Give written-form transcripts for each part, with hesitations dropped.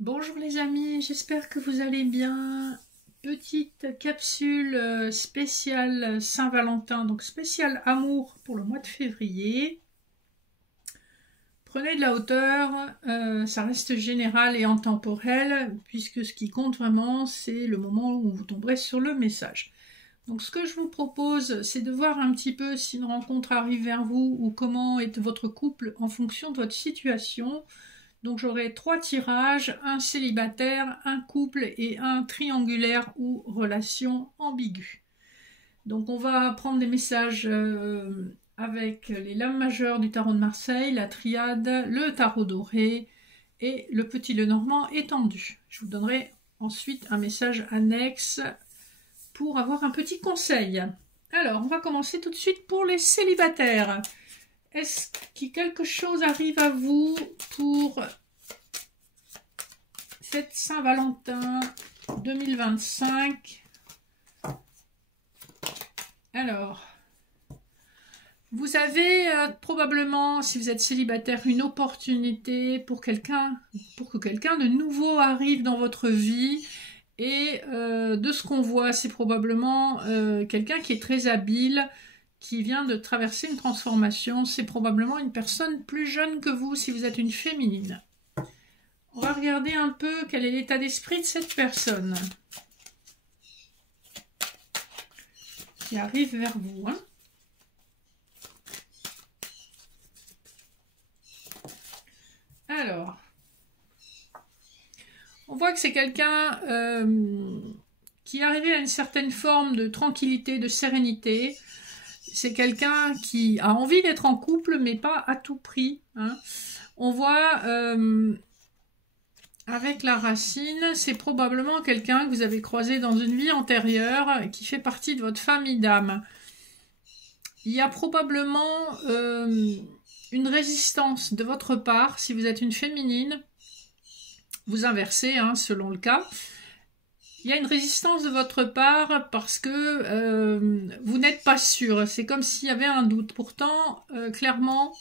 Bonjour les amis, j'espère que vous allez bien. Petite capsule spéciale Saint-Valentin, donc spécial amour pour le mois de février. Prenez de la hauteur, ça reste général et intemporel, puisque ce qui compte vraiment, c'est le moment où vous tomberez sur le message. Donc ce que je vous propose, c'est de voir un petit peu si une rencontre arrive vers vous ou comment est votre couple en fonction de votre situation. Donc j'aurai 3 tirages, un célibataire, un couple et un triangulaire ou relation ambiguë. Donc on va prendre des messages avec les lames majeures du tarot de Marseille, la triade, le tarot doré et le petit Lenormand étendu. Je vous donnerai ensuite un message annexe pour avoir un petit conseil. Alors on va commencer tout de suite pour les célibataires. Est-ce que quelque chose arrive à vous pour cette Saint-Valentin 2025? Alors, vous avez probablement, si vous êtes célibataire, une opportunité pour que quelqu'un de nouveau arrive dans votre vie. Et de ce qu'on voit, c'est probablement quelqu'un qui est très habile, qui vient de traverser une transformation. C'est probablement une personne plus jeune que vous si vous êtes une féminine. On va regarder un peu quel est l'état d'esprit de cette personne qui arrive vers vous. Alors, on voit que c'est quelqu'un qui est arrivé à une certaine forme de tranquillité, de sérénité. C'est quelqu'un qui a envie d'être en couple, mais pas à tout prix. On voit, avec la racine, c'est probablement quelqu'un que vous avez croisé dans une vie antérieure, qui fait partie de votre famille d'âme. Il y a probablement une résistance de votre part, si vous êtes une féminine. Vous inversez, selon le cas. Il y a une résistance de votre part parce que vous n'êtes pas sûr. C'est comme s'il y avait un doute. Pourtant, clairement,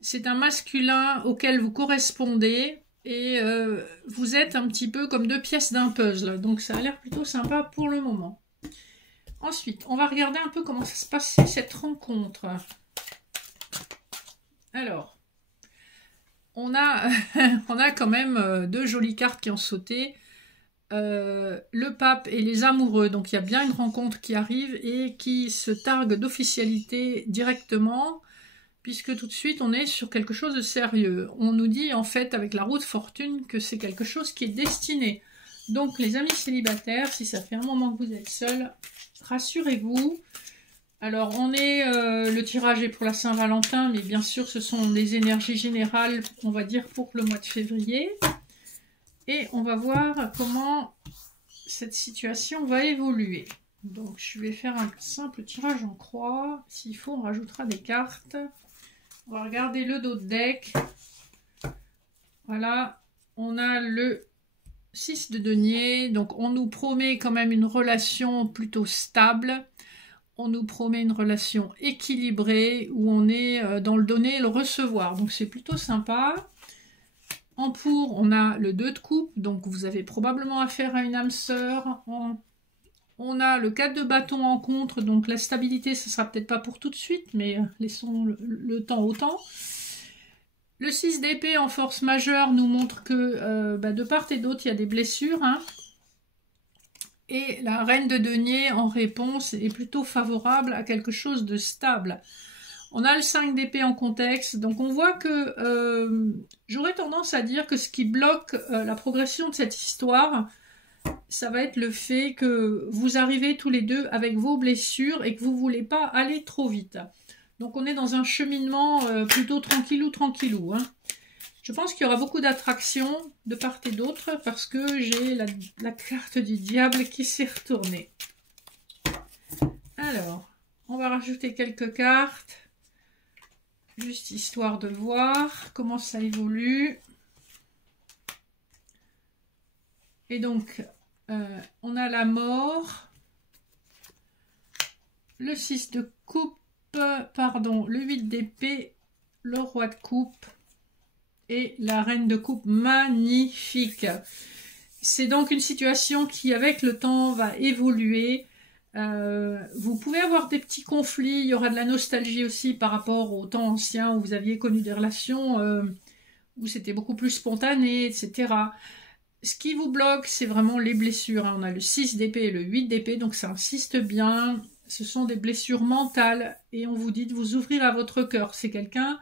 c'est un masculin auquel vous correspondez et vous êtes un petit peu comme deux pièces d'un puzzle. Donc ça a l'air plutôt sympa pour le moment. Ensuite, on va regarder un peu comment ça se passait cette rencontre. Alors, on a quand même deux jolies cartes qui ont sauté. Le pape et les amoureux, donc il y a bien une rencontre qui arrive et qui se targue d'officialité directement, puisque tout de suite on est sur quelque chose de sérieux. On nous dit en fait avec la roue de fortune que c'est quelque chose qui est destiné. Donc les amis célibataires, si ça fait un moment que vous êtes seuls, rassurez-vous. Alors on est, le tirage est pour la Saint-Valentin, mais bien sûr ce sont les énergies générales, on va dire pour le mois de février. Et on va voir comment cette situation va évoluer. Donc je vais faire un simple tirage en croix. S'il faut, on rajoutera des cartes. On va regarder le dos de deck. Voilà, on a le 6 de denier. Donc on nous promet quand même une relation plutôt stable. On nous promet une relation équilibrée où on est dans le donner et le recevoir. Donc c'est plutôt sympa. En pour, on a le 2 de coupe, donc vous avez probablement affaire à une âme sœur. On a le 4 de bâton en contre, donc la stabilité, ce sera peut-être pas pour tout de suite, mais laissons le temps au temps. Le 6 d'épée en force majeure nous montre que de part et d'autre, il y a des blessures. Et la reine de denier en réponse est plutôt favorable à quelque chose de stable. On a le 5 d'épée en contexte, donc on voit que j'aurais tendance à dire que ce qui bloque la progression de cette histoire, ça va être le fait que vous arrivez tous les deux avec vos blessures et que vous ne voulez pas aller trop vite. Donc on est dans un cheminement plutôt tranquillou. Je pense qu'il y aura beaucoup d'attraction de part et d'autre parce que j'ai la carte du diable qui s'est retournée. Alors, on va rajouter quelques cartes. Juste histoire de voir comment ça évolue. Et donc, on a la mort, le 6 de coupe, pardon, le 8 d'épée, le roi de coupe et la reine de coupe, magnifique. C'est donc une situation qui, avec le temps, va évoluer. Vous pouvez avoir des petits conflits, il y aura de la nostalgie aussi par rapport au temps ancien où vous aviez connu des relations où c'était beaucoup plus spontané, etc. Ce qui vous bloque, c'est vraiment les blessures. On a le 6 d'épée et le 8 d'épée, donc ça insiste bien. Ce sont des blessures mentales et on vous dit de vous ouvrir à votre cœur. C'est quelqu'un,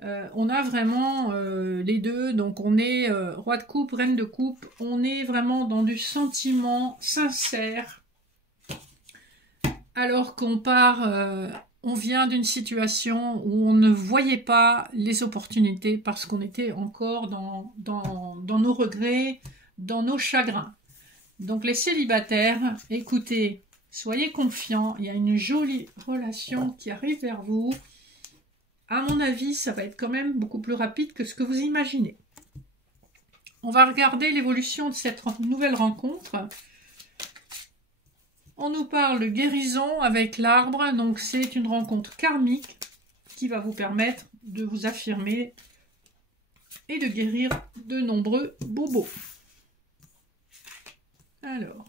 on a vraiment les deux, donc on est roi de coupe, reine de coupe. On est vraiment dans du sentiment sincère. Alors qu'on on vient d'une situation où on ne voyait pas les opportunités parce qu'on était encore dans nos regrets, dans nos chagrins. Donc les célibataires, écoutez, soyez confiants, il y a une jolie relation qui arrive vers vous. À mon avis, ça va être quand même beaucoup plus rapide que ce que vous imaginez. On va regarder l'évolution de cette nouvelle rencontre. On nous parle de guérison avec l'arbre, donc c'est une rencontre karmique qui va vous permettre de vous affirmer et de guérir de nombreux bobos. Alors,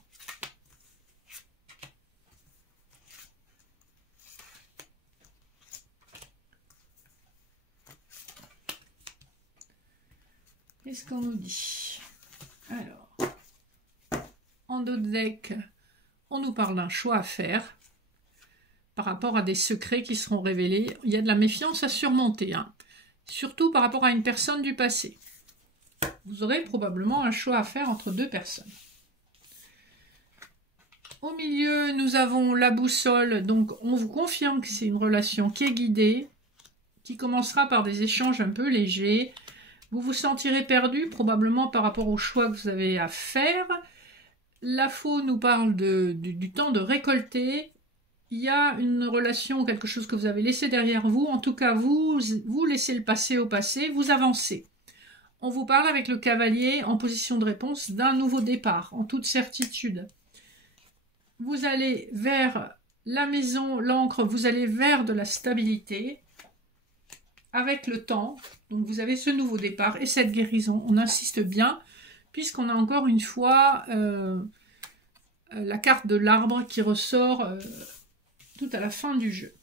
qu'est-ce qu'on nous dit? Alors, en dos de deck, on nous parle d'un choix à faire par rapport à des secrets qui seront révélés. Il y a de la méfiance à surmonter, hein. Surtout par rapport à une personne du passé. Vous aurez probablement un choix à faire entre deux personnes. Au milieu, nous avons la boussole. Donc, on vous confirme que c'est une relation qui est guidée, qui commencera par des échanges un peu légers. Vous vous sentirez perdu, probablement par rapport au choix que vous avez à faire. La faux nous parle du temps de récolter. Il y a une relation, quelque chose que vous avez laissé derrière vous. En tout cas, vous laissez le passé au passé, vous avancez. On vous parle avec le cavalier en position de réponse d'un nouveau départ, en toute certitude. Vous allez vers la maison, l'ancre, vous allez vers de la stabilité avec le temps. Donc vous avez ce nouveau départ et cette guérison. On insiste bien, puisqu'on a encore une fois la carte de l'arbre qui ressort tout à la fin du jeu.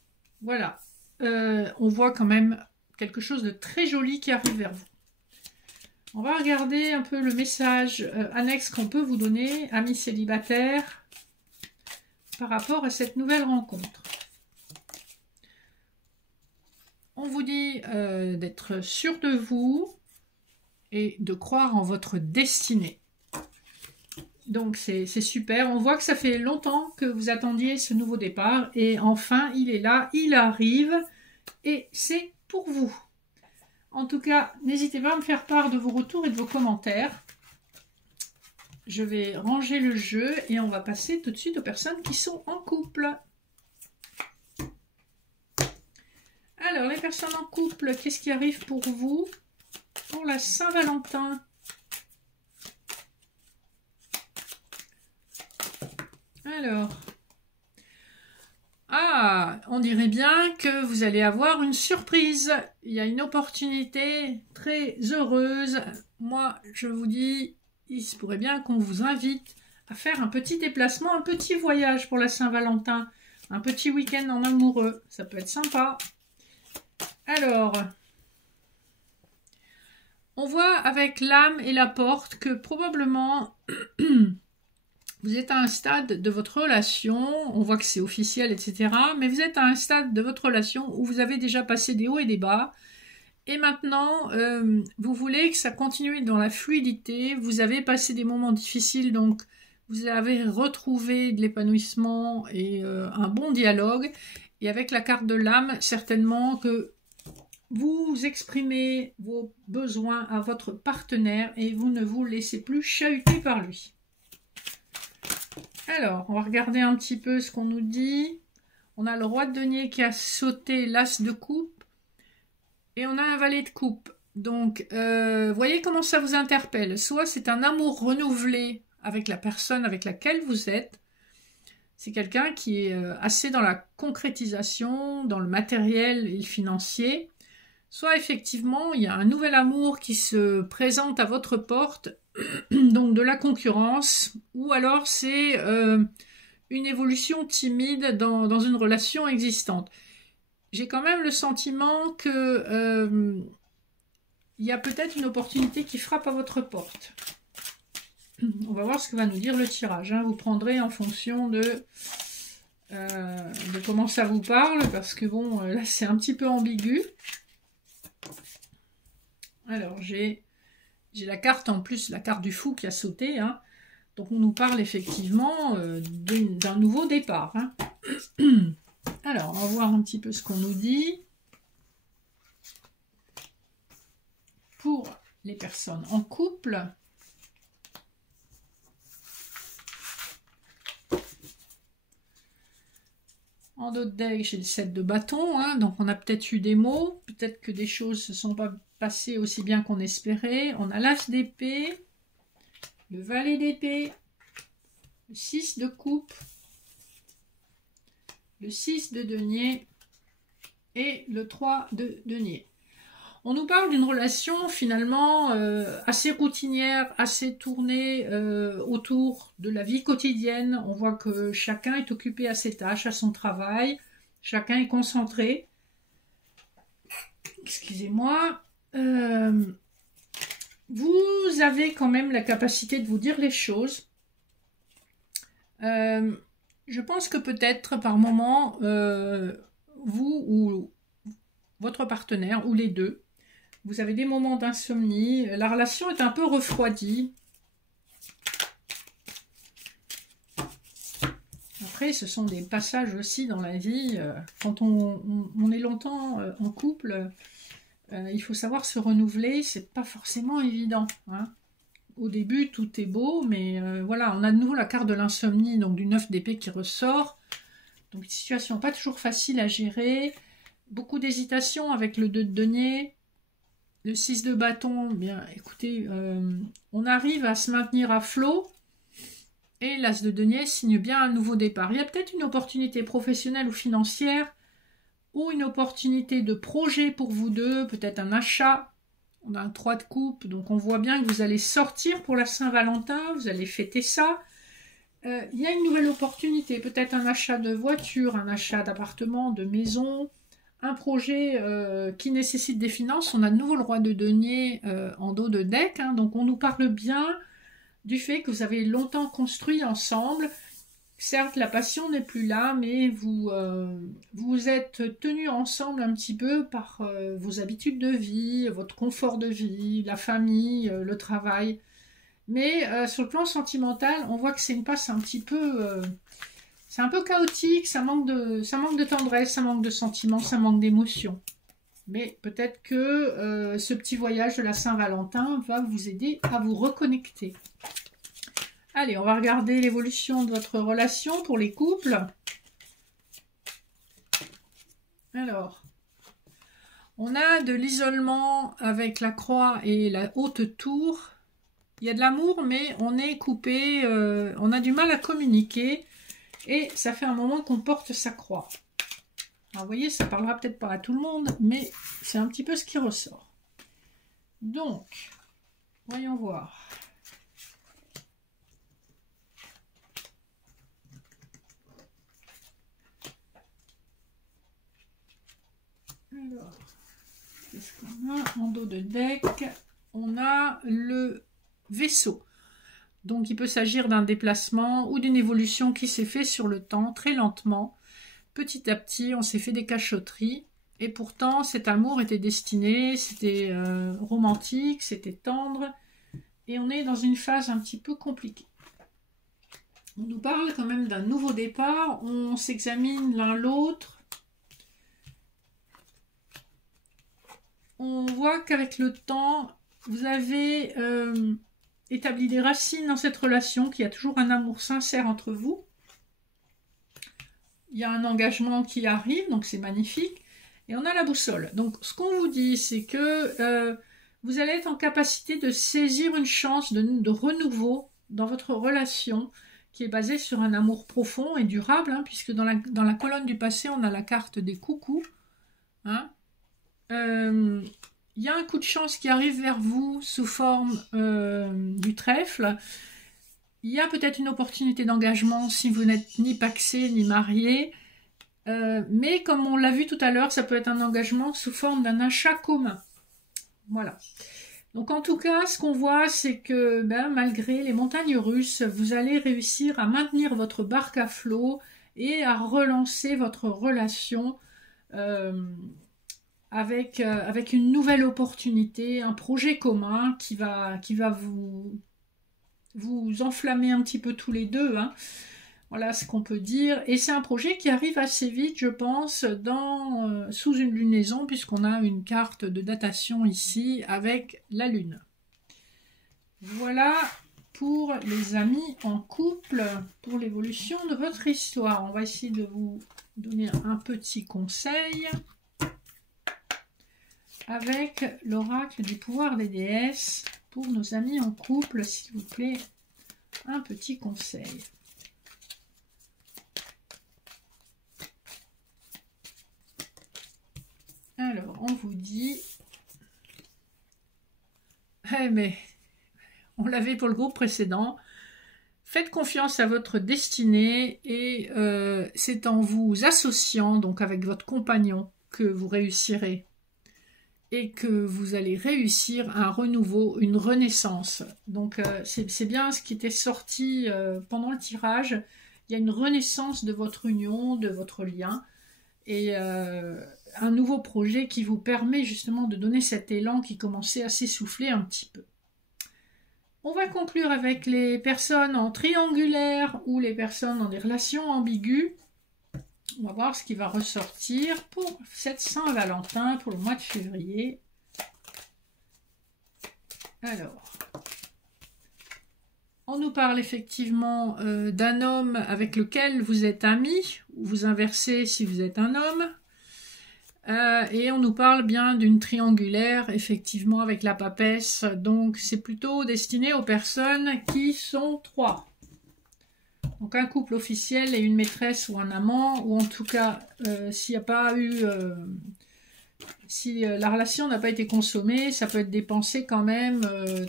Voilà, on voit quand même quelque chose de très joli qui arrive vers vous. On va regarder un peu le message annexe qu'on peut vous donner, amis célibataires, par rapport à cette nouvelle rencontre. On vous dit d'être sûr de vous et de croire en votre destinée. Donc c'est super, on voit que ça fait longtemps que vous attendiez ce nouveau départ et enfin il est là, il arrive et c'est pour vous. En tout cas, n'hésitez pas à me faire part de vos retours et de vos commentaires. Je vais ranger le jeu et on va passer tout de suite aux personnes qui sont en couple. Alors, les personnes en couple, qu'est-ce qui arrive pour vous pour la Saint-Valentin? Alors, on dirait bien que vous allez avoir une surprise. Il y a une opportunité très heureuse. Moi, je vous dis, il se pourrait bien qu'on vous invite à faire un petit déplacement, un petit voyage pour la Saint-Valentin. Un petit week-end en amoureux. Ça peut être sympa. Alors, on voit avec l'âme et la porte que probablement vous êtes à un stade de votre relation, on voit que c'est officiel, etc. Mais vous êtes à un stade de votre relation où vous avez déjà passé des hauts et des bas. Et maintenant, vous voulez que ça continue dans la fluidité. Vous avez passé des moments difficiles, donc vous avez retrouvé de l'épanouissement et un bon dialogue. Et avec la carte de l'âme, certainement que vous exprimez vos besoins à votre partenaire et vous ne vous laissez plus chahuter par lui. Alors, on va regarder un petit peu ce qu'on nous dit. On a le roi de denier qui a sauté l'as de coupe et on a un valet de coupe. Donc, voyez comment ça vous interpelle. Soit c'est un amour renouvelé avec la personne avec laquelle vous êtes. C'est quelqu'un qui est assez dans la concrétisation, dans le matériel et le financier. soit effectivement il y a un nouvel amour qui se présente à votre porte, donc de la concurrence, ou alors c'est une évolution timide dans une relation existante. J'ai quand même le sentiment que il y a peut-être une opportunité qui frappe à votre porte. On va voir ce que va nous dire le tirage, hein. Vous prendrez en fonction de comment ça vous parle, parce que bon, là c'est un petit peu ambigu. Alors j'ai la carte en plus, la carte du fou qui a sauté, hein. Donc on nous parle effectivement d'un nouveau départ, hein. Alors on va voir un petit peu ce qu'on nous dit pour les personnes en couple. En dos de deck, j'ai le 7 de bâton, hein, donc on a peut-être eu des mots, peut-être que des choses ne se sont pas passées aussi bien qu'on espérait. On a l'as d'épée, le valet d'épée, le 6 de coupe, le 6 de denier et le 3 de denier. On nous parle d'une relation finalement assez routinière, assez tournée autour de la vie quotidienne. On voit que chacun est occupé à ses tâches, à son travail. Chacun est concentré. Excusez-moi. Vous avez quand même la capacité de vous dire les choses. Je pense que peut-être par moment, vous ou votre partenaire, ou les deux, vous avez des moments d'insomnie, la relation est un peu refroidie. Après, ce sont des passages aussi dans la vie. Quand on est longtemps en couple, il faut savoir se renouveler, c'est pas forcément évident, hein. Au début, tout est beau, mais voilà, on a de nouveau la carte de l'insomnie, donc du 9 d'épée qui ressort. Donc une situation pas toujours facile à gérer. Beaucoup d'hésitation avec le 2 de denier. Le 6 de bâton, bien écoutez, on arrive à se maintenir à flot. Et l'as de denier signe bien un nouveau départ. Il y a peut-être une opportunité professionnelle ou financière, ou une opportunité de projet pour vous deux, peut-être un achat. On a un 3 de coupe, donc on voit bien que vous allez sortir pour la Saint-Valentin, vous allez fêter ça. Il y a une nouvelle opportunité, peut-être un achat de voiture, un achat d'appartement, de maison, un projet qui nécessite des finances. On a de nouveau le roi de denier en dos de deck, hein, donc on nous parle bien du fait que vous avez longtemps construit ensemble. Certes, la passion n'est plus là, mais vous êtes tenus ensemble un petit peu par vos habitudes de vie, votre confort de vie, la famille, le travail. Mais sur le plan sentimental, on voit que c'est une passe un petit peu... c'est un peu chaotique, ça manque de tendresse, ça manque de sentiments, ça manque d'émotion. Mais peut-être que ce petit voyage de la Saint-Valentin va vous aider à vous reconnecter. Allez, on va regarder l'évolution de votre relation pour les couples. Alors, on a de l'isolement avec la croix et la haute tour. Il y a de l'amour, mais on est coupé, on a du mal à communiquer. Et ça fait un moment qu'on porte sa croix. Alors, vous voyez, ça ne parlera peut-être pas à tout le monde, mais c'est un petit peu ce qui ressort. Donc, voyons voir. Alors, qu'est-ce qu'on a en dos de deck? On a le vaisseau. Donc, il peut s'agir d'un déplacement ou d'une évolution qui s'est fait sur le temps, très lentement. Petit à petit, on s'est fait des cachotteries. Et pourtant, cet amour était destiné, c'était romantique, c'était tendre. Et on est dans une phase un petit peu compliquée. On nous parle quand même d'un nouveau départ. On s'examine l'un l'autre. On voit qu'avec le temps, vous avez établi des racines dans cette relation, qu'il y a toujours un amour sincère entre vous. Il y a un engagement qui arrive, donc c'est magnifique. Et on a la boussole. Donc ce qu'on vous dit, c'est que vous allez être en capacité de saisir une chance de renouveau dans votre relation, qui est basée sur un amour profond et durable, hein, puisque dans la colonne du passé, on a la carte des coucous. Hein. il y a un coup de chance qui arrive vers vous sous forme du trèfle. Il y a peut-être une opportunité d'engagement si vous n'êtes ni pacsé ni marié. Mais comme on l'a vu tout à l'heure, ça peut être un engagement sous forme d'un achat commun. Voilà. Donc en tout cas, ce qu'on voit, c'est que malgré les montagnes russes, vous allez réussir à maintenir votre barque à flot et à relancer votre relation avec une nouvelle opportunité, un projet commun qui va vous enflammer un petit peu tous les deux, hein. Voilà ce qu'on peut dire. Et c'est un projet qui arrive assez vite, je pense, sous une lunaison, puisqu'on a une carte de datation ici avec la Lune. Voilà pour les amis en couple, pour l'évolution de votre histoire. On va essayer de vous donner un petit conseil avec l'oracle du pouvoir des déesses pour nos amis en couple, s'il vous plaît. Un petit conseil. Alors, on vous dit... mais on l'avait pour le groupe précédent. Faites confiance à votre destinée et c'est en vous associant, donc avec votre compagnon, que vous réussirez. Et que vous allez réussir un renouveau, une renaissance. Donc, c'est bien ce qui était sorti pendant le tirage. Il y a une renaissance de votre union, de votre lien. Et un nouveau projet qui vous permet justement de donner cet élan qui commençait à s'essouffler un petit peu. On va conclure avec les personnes en triangulaire ou les personnes dans des relations ambiguës. On va voir ce qui va ressortir pour cette Saint-Valentin, pour le mois de février. Alors, on nous parle effectivement d'un homme avec lequel vous êtes amis, ou vous inversez si vous êtes un homme. Et on nous parle bien d'une triangulaire, effectivement, avec la papesse. Donc, c'est plutôt destiné aux personnes qui sont trois. Donc, un couple officiel et une maîtresse ou un amant, ou en tout cas, s'il n'y a pas eu... si la relation n'a pas été consommée, ça peut être des pensées quand même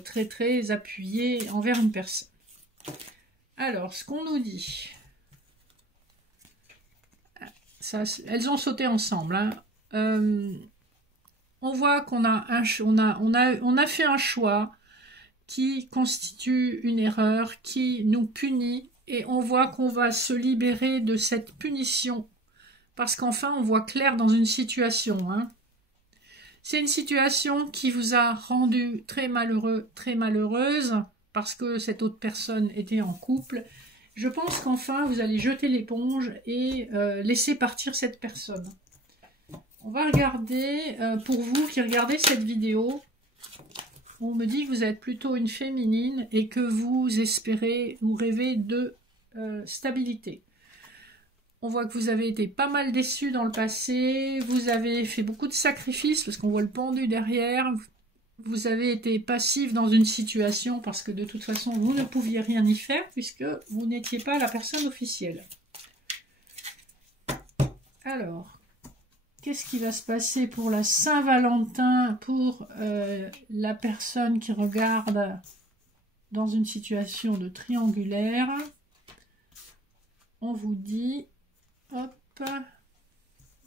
très très appuyées envers une personne. Alors, ce qu'on nous dit... Ça, elles ont sauté ensemble, hein. On voit qu'on a, on a fait un choix qui constitue une erreur, qui nous punit, et on voit qu'on va se libérer de cette punition, parce qu'enfin on voit clair dans une situation, hein. C'est une situation qui vous a rendu très malheureux, très malheureuse, parce que cette autre personne était en couple. Je pense qu'enfin vous allez jeter l'éponge et laisser partir cette personne. On va regarder, pour vous qui regardez cette vidéo, on me dit que vous êtes plutôt une féminine et que vous espérez ou rêvez de stabilité. On voit que vous avez été pas mal déçus dans le passé, vous avez fait beaucoup de sacrifices parce qu'on voit le pendu derrière, vous avez été passif dans une situation parce que de toute façon vous ne pouviez rien y faire puisque vous n'étiez pas la personne officielle. Alors... qu'est-ce qui va se passer pour la Saint-Valentin, pour la personne qui regarde dans une situation de triangulaire? On vous dit, hop,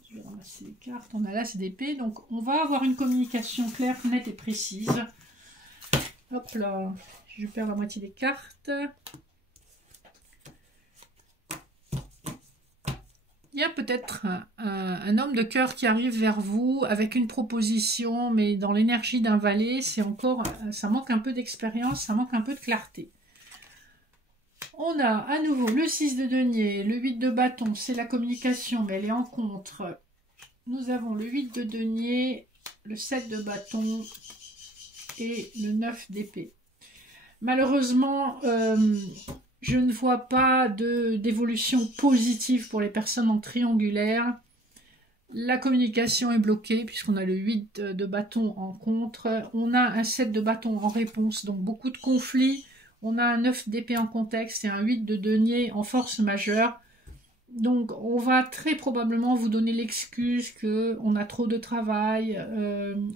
je vais ramasser les cartes, on a l'as d'épée, donc on va avoir une communication claire, nette et précise. Hop là, je perds la moitié des cartes. Il y a peut-être un homme de cœur qui arrive vers vous avec une proposition, mais dans l'énergie d'un valet, c'est encore, ça manque un peu d'expérience, ça manque un peu de clarté. On a à nouveau le 6 de denier, le 8 de bâton, c'est la communication, mais elle est en contre. Nous avons le 8 de denier, le 7 de bâton et le 9 d'épée. Malheureusement, je ne vois pas d'évolution positive pour les personnes en triangulaire. La communication est bloquée puisqu'on a le 8 de bâton en contre. On a un 7 de bâton en réponse, donc beaucoup de conflits. On a un 9 d'épée en contexte et un 8 de denier en force majeure. Donc, on va très probablement vous donner l'excuse qu'on a trop de travail,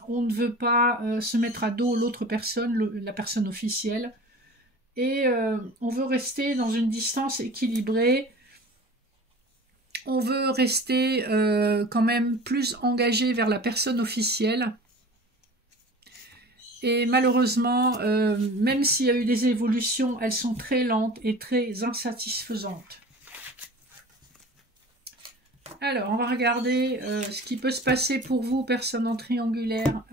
on ne veut pas se mettre à dos l'autre personne, la personne officielle, et on veut rester dans une distance équilibrée. On veut rester quand même plus engagé vers la personne officielle. Et malheureusement, même s'il y a eu des évolutions, elles sont très lentes et très insatisfaisantes. Alors, on va regarder ce qui peut se passer pour vous, personne en triangulaire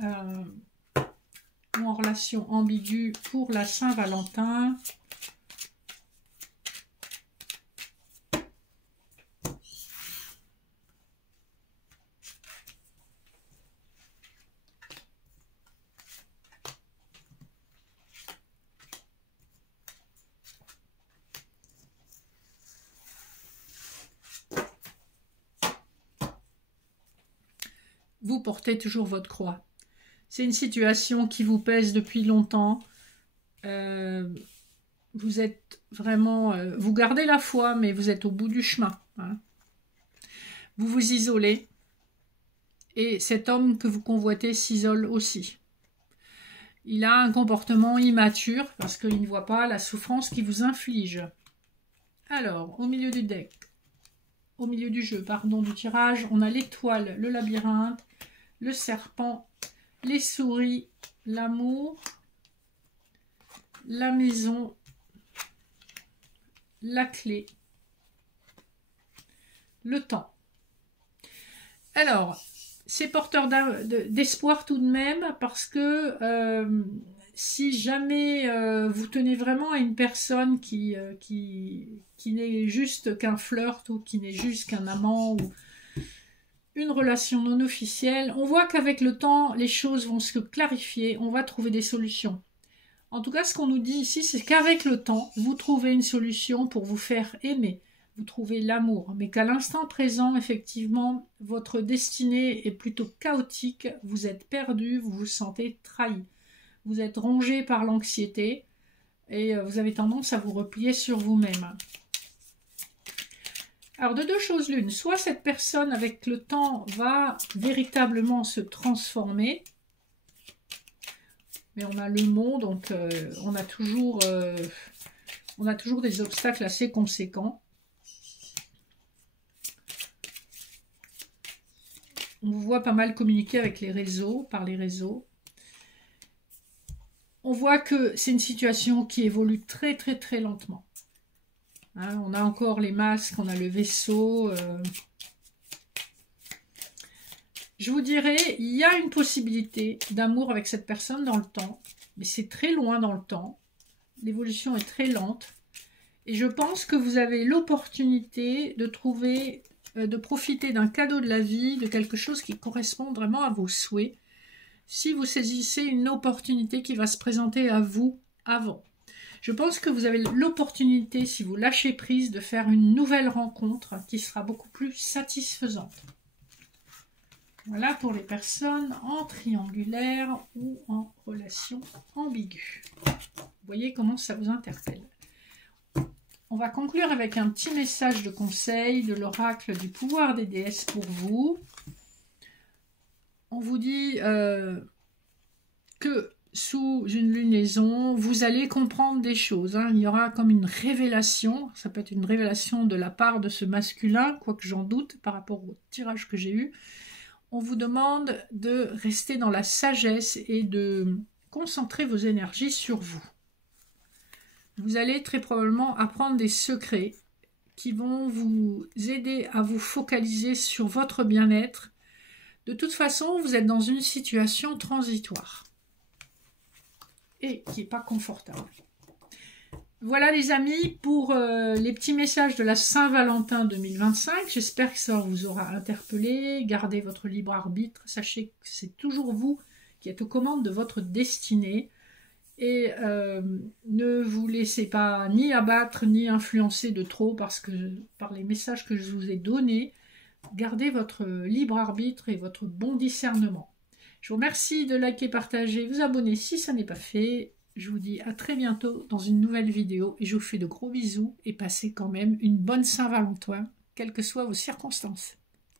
ou en relation ambiguë pour la Saint-Valentin. Vous portez toujours votre croix. C'est une situation qui vous pèse depuis longtemps. Vous êtes vraiment... vous gardez la foi, mais vous êtes au bout du chemin. Hein. Vous vous isolez. Et cet homme que vous convoitez s'isole aussi. Il a un comportement immature parce qu'il ne voit pas la souffrance qu'il vous inflige. Alors, au milieu du deck, au milieu du jeu, pardon, du tirage, on a l'étoile, le labyrinthe, le serpent, les souris, l'amour, la maison, la clé, le temps. Alors, c'est porteur d'espoir tout de même parce que si jamais vous tenez vraiment à une personne qui n'est juste qu'un flirt ou qui n'est juste qu'un amant ou une relation non officielle, on voit qu'avec le temps, les choses vont se clarifier, on va trouver des solutions. En tout cas, ce qu'on nous dit ici, c'est qu'avec le temps, vous trouvez une solution pour vous faire aimer, vous trouvez l'amour, mais qu'à l'instant présent, effectivement, votre destinée est plutôt chaotique, vous êtes perdu, vous vous sentez trahi, vous êtes rongé par l'anxiété et vous avez tendance à vous replier sur vous-même. Alors, de deux choses l'une, soit cette personne, avec le temps, va véritablement se transformer, mais on a le monde, donc on a toujours des obstacles assez conséquents. On vous voit pas mal communiquer avec les réseaux, par les réseaux. On voit que c'est une situation qui évolue très très très lentement. Hein, on a encore les masques, on a le vaisseau. Je vous dirais, il y a une possibilité d'amour avec cette personne dans le temps, mais c'est très loin dans le temps. L'évolution est très lente. Et je pense que vous avez l'opportunité de trouver, de profiter d'un cadeau de la vie, de quelque chose qui correspond vraiment à vos souhaits, si vous saisissez une opportunité qui va se présenter à vous avant. Je pense que vous avez l'opportunité, si vous lâchez prise, de faire une nouvelle rencontre qui sera beaucoup plus satisfaisante. Voilà pour les personnes en triangulaire ou en relation ambiguë. Vous voyez comment ça vous interpelle. On va conclure avec un petit message de conseil de l'oracle du pouvoir des déesses pour vous. On vous dit que sous une lunaison, vous allez comprendre des choses. Hein. Il y aura comme une révélation. Ça peut être une révélation de la part de ce masculin, quoique j'en doute par rapport au tirage que j'ai eu. On vous demande de rester dans la sagesse et de concentrer vos énergies sur vous. Vous allez très probablement apprendre des secrets qui vont vous aider à vous focaliser sur votre bien-être. De toute façon, vous êtes dans une situation transitoire et qui n'est pas confortable. Voilà les amis pour les petits messages de la Saint-Valentin 2025. J'espère que ça vous aura interpellé. Gardez votre libre arbitre. Sachez que c'est toujours vous qui êtes aux commandes de votre destinée. Et ne vous laissez pas ni abattre ni influencer de trop par les messages que je vous ai donnés. Gardez votre libre arbitre et votre bon discernement. Je vous remercie de liker, partager, vous abonner si ça n'est pas fait. Je vous dis à très bientôt dans une nouvelle vidéo et je vous fais de gros bisous et passez quand même une bonne Saint-Valentin quelles que soient vos circonstances.